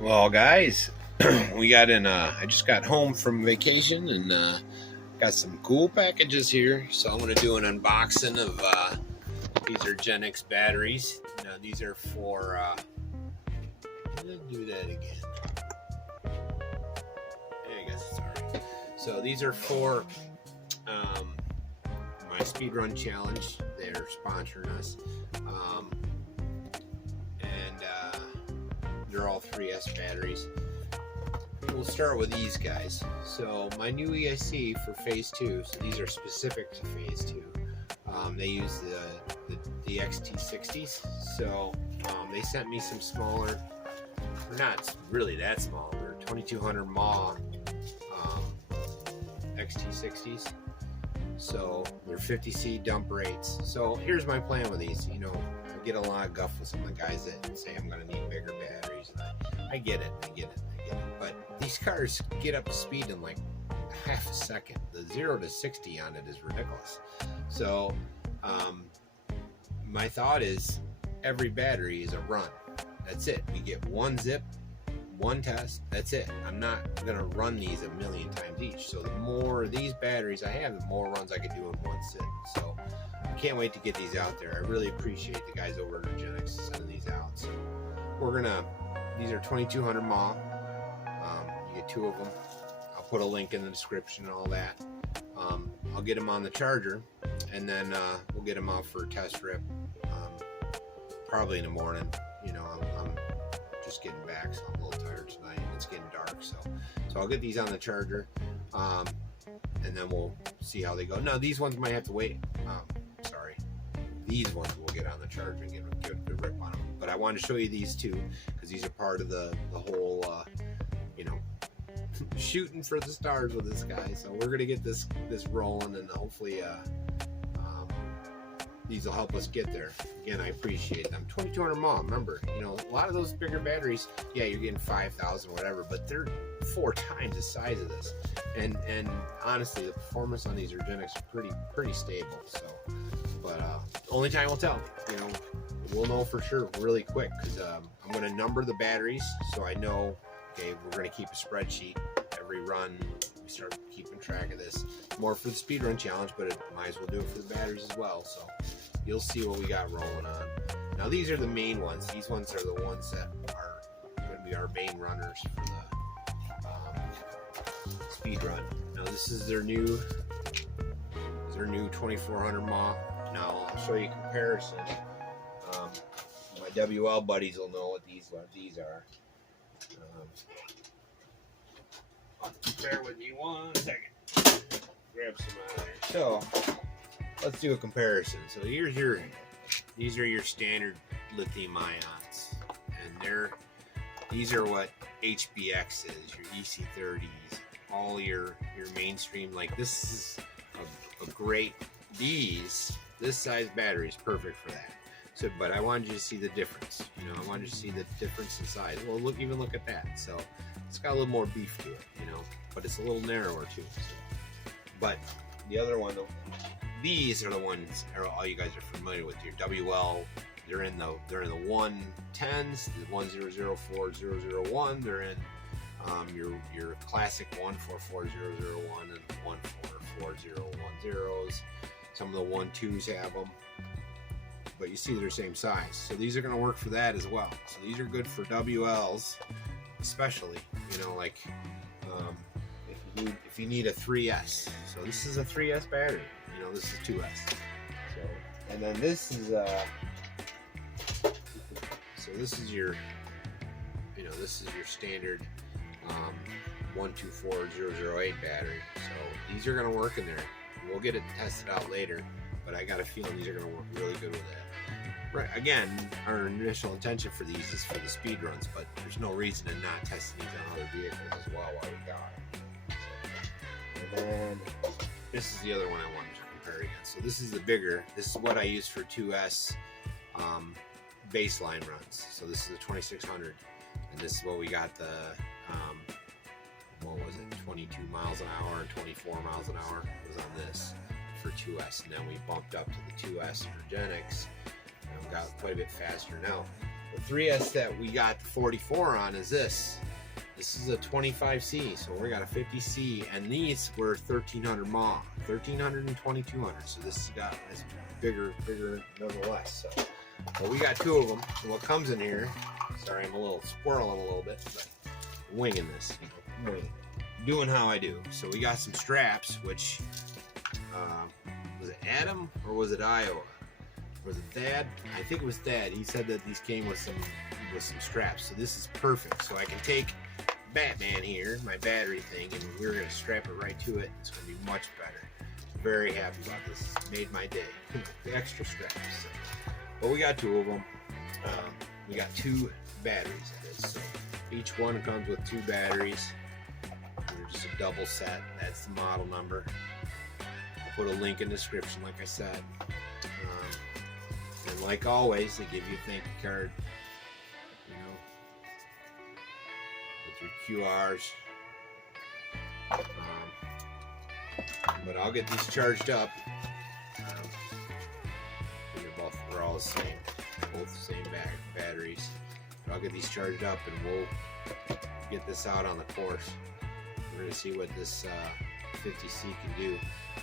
Well, guys, we got in. I just got home from vacation and got some cool packages here. So I'm going to do an unboxing of these URGENEX batteries. Now these are for. I'm going to do that again. I guess it's alright. So these are for my speedrun challenge. They're sponsoring us. They're all 3S batteries. We'll start with these guys. So my new EIC for phase 2, so these are specific to phase 2. They use the XT60s. So they sent me some smaller, they're not really that small, they're 2200 mAh XT60s. So they're 50C dump rates. So here's my plan with these. You know, I get a lot of guff with some of the guys that say I'm going to need bigger batteries. I get it. But these cars get up to speed in like half a second. The 0 to 60 on it is ridiculous. So my thought is every battery is a run. That's it. We get one zip, one test, that's it. I'm not gonna run these a million times each. So the more of these batteries I have, the more runs I can do in one sit. So I can't wait to get these out there. I really appreciate the guys over at URGENEX sending these out. So these are 2200 mAh. You get 2 of them. I'll put a link in the description and all that. I'll get them on the charger, and then we'll get them out for a test rip. Probably in the morning. You know, I'm just getting back, so I'm a little tired tonight. It's getting dark, so I'll get these on the charger, and then we'll see how they go. Now these ones might have to wait. These ones we'll get on the charger and get a good rip on them. But I wanted to show you these two because these are part of the whole, you know, shooting for the stars with this guy. So we're gonna get this rolling, and hopefully these will help us get there. Again, I appreciate them. 2200 mAh, remember, you know, a lot of those bigger batteries, yeah, you're getting 5,000 whatever, but they're 4 times the size of this. And honestly, the performance on these URGENEX are pretty stable. So, but only time will tell. You know, we'll know for sure really quick because I'm going to number the batteries so I know. Okay, we're going to keep a spreadsheet every run. We start keeping track of this. More for the speedrun challenge, but it might as well do it for the batteries as well. So you'll see what we got rolling on. Now these are the main ones. These ones are the ones that are going to be our main runners for the speedrun. Now this is their new 2400 mAh. Now I'll show you a comparison. My WL buddies will know what these are. Bear with me 1 second. Grab some out of there. So let's do a comparison. So these are your standard lithium ions, and these are what HBX is, your EC30s, all your mainstream. Like this is a great, this size battery is perfect for that. So, but I wanted you to see the difference. You know, I wanted you to see the difference in size. Well, look at that. So it's got a little more beef to it, you know, but it's a little narrower too. So. But the other one, these are the ones all you guys are familiar with. Your WL, they're in the 110s, the 1004001. They're in your classic 144001 and 144010s. Some of the 12s have them, but you see they're the same size. So these are going to work for that as well. So these are good for WLs, especially, you know, like if you need a 3S. So this is a 3S battery. You know, this is 2S. So, and then this is this is your standard 124008 battery. So these are going to work in there. We'll get it tested out later, but I got a feeling these are going to work really good with that. Right. Again, our initial intention for these is for the speed runs, but there's no reason to not test these on other vehicles as well while we got them. And then this is the other one I wanted to compare against. So this is the bigger. This is what I use for 2S baseline runs. So this is the 2600, and this is what we got the what was it, 22 miles an hour and 24 miles an hour was on this for 2S, and then we bumped up to the 2S URGENEX and got quite a bit faster. Now The 3S that we got the 44 on is this. This is a 25C, so we got a 50C, and these were 1300 mAh, 1300 and 2200. So this has got this bigger nonetheless. So, but we got two of them. And what comes in here? Sorry, I'm a little squirreling a little bit, but winging this, doing how I do. So we got some straps, which was it Adam or was it Iowa? Was it Thad? I think it was Thad. He said that these came with some straps. So this is perfect. So I can take Batman here, my battery thing, and we're gonna strap it right to it. It's gonna be much better. Very happy about this. It's made my day. The extra straps. So. But we got two of them. We got two batteries in this. So each one comes with two batteries. They're just a double set. That's the model number. I'll put a link in the description, like I said. And like always, they give you a thank you card, you know, with your QRs. But I'll get these charged up. We're all the same, both the same batteries. But I'll get these charged up, and we'll get this out on the course. We're gonna see what this 50C can do.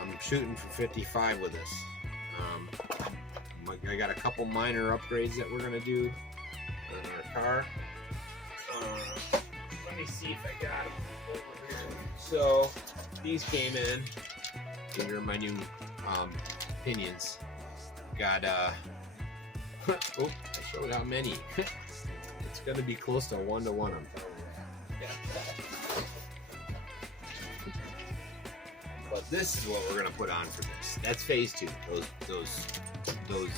I'm shooting for 55 with this. I got a couple minor upgrades that we're gonna do in our car. Let me see if I got them over here. So these came in. These are my new pinions. Got oh, I showed how many. It's gonna be close to 1-to-1. I'm telling you that. But this is what we're gonna put on for this. That's phase 2. Those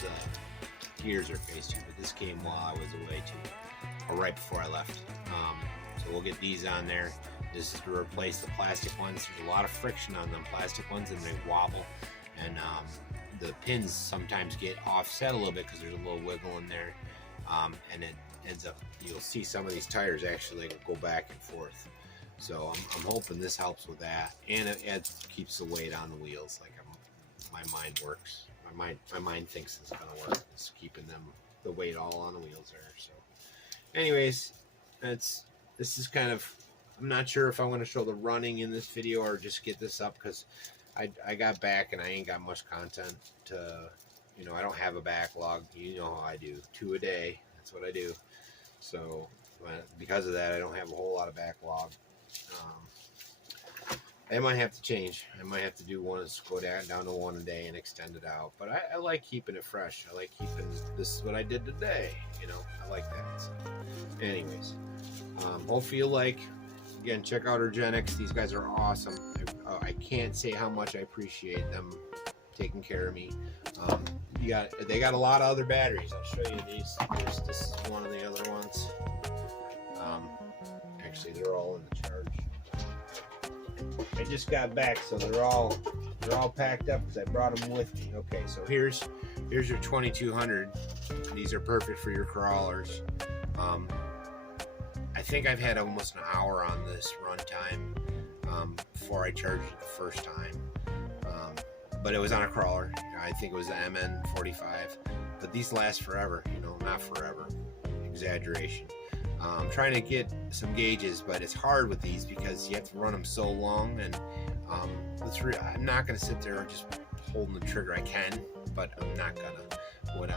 gears are phase 2, but this came while I was away too, or right before I left. So we'll get these on there. This is to replace the plastic ones. There's a lot of friction on them plastic ones, and they wobble, and the pins sometimes get offset a little bit because there's a little wiggle in there, and it ends up, you'll see some of these tires actually go back and forth. So I'm hoping this helps with that, and it keeps the weight on the wheels. Like my mind works. My mind thinks it's gonna work. It's keeping them, the weight all on the wheels there. So, anyways, this is kind of, I'm not sure if I'm gonna show the running in this video or just get this up because I got back and I ain't got much content to, you know, I don't have a backlog. You know how I do, 2 a day. That's what I do. So because of that, I don't have a whole lot of backlog. I might have to change. I might have to do one, go down to 1 a day and extend it out. But I like keeping it fresh. I like keeping, this is what I did today. You know, I like that. So, anyways, hopefully you like. Again, check out URGENEX. These guys are awesome. I can't say how much I appreciate them taking care of me. They got a lot of other batteries. I'll show you these. This is one of the other ones. Actually, they're all in the charge. I just got back, so they're all packed up because I brought them with me. Okay, so here's your 2200. These are perfect for your crawlers. I think I've had almost an hour on this run time before I charged it the first time. But it was on a crawler. I think it was the MN45. But these last forever, you know, not forever. Exaggeration. I'm trying to get some gauges, but it's hard with these because you have to run them so long. And I'm not going to sit there and just holding the trigger. I can, but I'm not going to.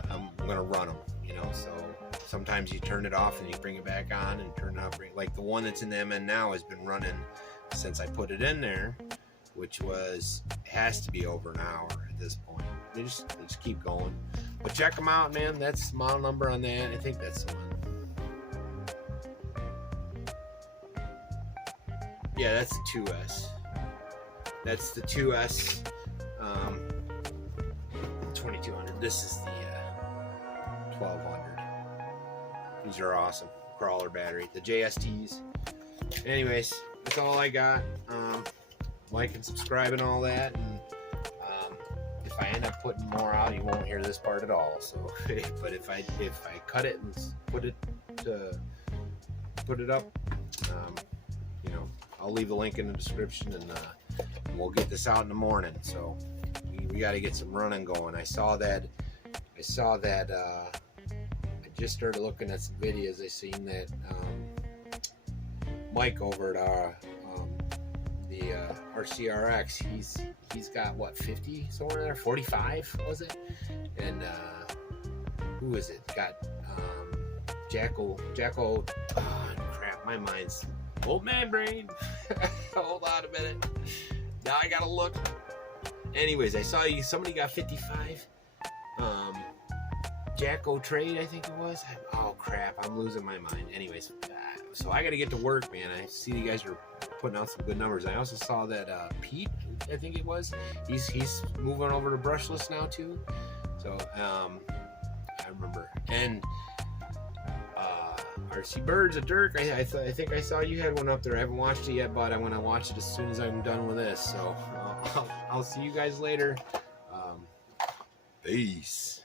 I'm going to run them, you know. So sometimes you turn it off and you bring it back on and turn it off. Like the one that's in the MN now has been running since I put it in there, which has to be over an hour at this point. They just keep going. But check them out, man. That's the model number on that. I think that's the one. Yeah, that's the 2S. That's the 2S 2200. This is the 1200. These are awesome. Crawler battery. The JSTs. Anyways, that's all I got. Like and subscribe and all that. And if I end up putting more out, you won't hear this part at all. So, but if I cut it and put it up, you know, I'll leave a link in the description, and we'll get this out in the morning. So we got to get some running going. I saw that. I just started looking at some videos. I seen that Mike over at the RCRX, he's got what, 50 somewhere there, 45 was it? And who is it? Got Jacko. Oh, crap, my mind's old man brain. Hold on a minute. Now I gotta look. Anyways, I saw somebody got 55. Jacko Trade, I think it was. Oh crap, I'm losing my mind. Anyways, so I gotta get to work, man. I see you guys are putting out some good numbers. I also saw that Pete, I think it was, he's moving over to brushless now too. So I remember. And RC Birds, a Dirk, I think I saw you had one up there. I haven't watched it yet, but I want to watch it as soon as I'm done with this. So I'll see you guys later. Peace.